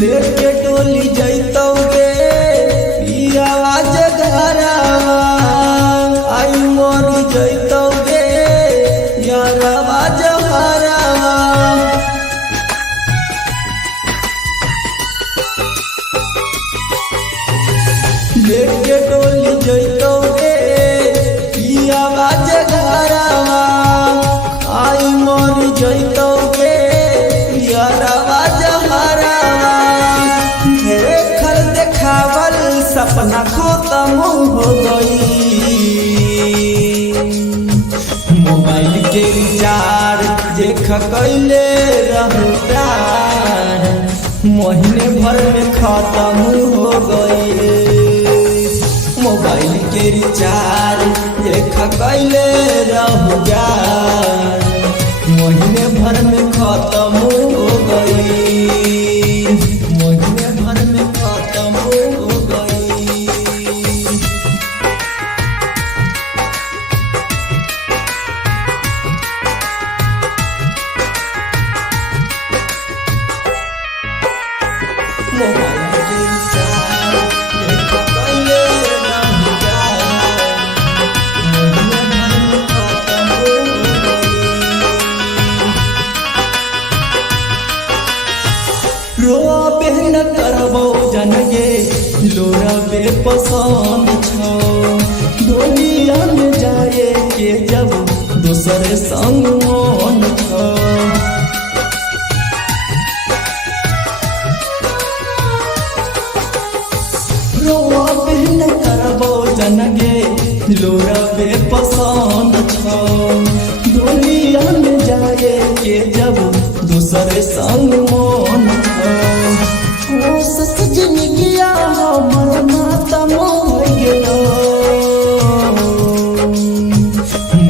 लेके डोली जैतौ गे पियावा जगहरावा आई मोर जैतौ गे यारवा जहरावा लेके डोली जैतौ गे पियावा जगहरावा आई मोर जैतौ गे यारवा जहरावा देखल देखावल सपना खत्म हो गई। मोबाइल के रिचार्ज देख कैले रहू प्यार महीने भर में खत्म हो गई। मोबाइल के रिचार्ज देख कैले रहू प्यार महीने भर में खत्म हो गई। महीने भर में खत्म हो गई। मोबाइल के रिचार्ज देख कैले रहू प्यार महीने भर में खत्म हो रोबे न करबो जनगे लोरबे पसंद छो दुनिया में जाए के जब दूसरे संग मन छो। रोबे न करबो जनगे लोरबे पसंद छो दुनिया में जाए के जब दूसरे संग मन छो। सच जिंदगिया हमर मातम हो गेलो।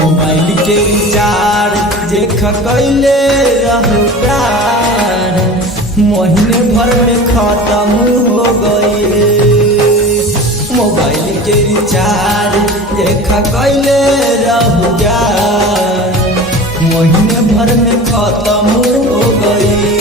मोबाइल के रिचार्ज देख कैले रहू प्यार महीने भर में खत्म हो गई। मोबाइल के रिचार्ज देख कैले रहू प्यार महीने भर में खत्म हो गई।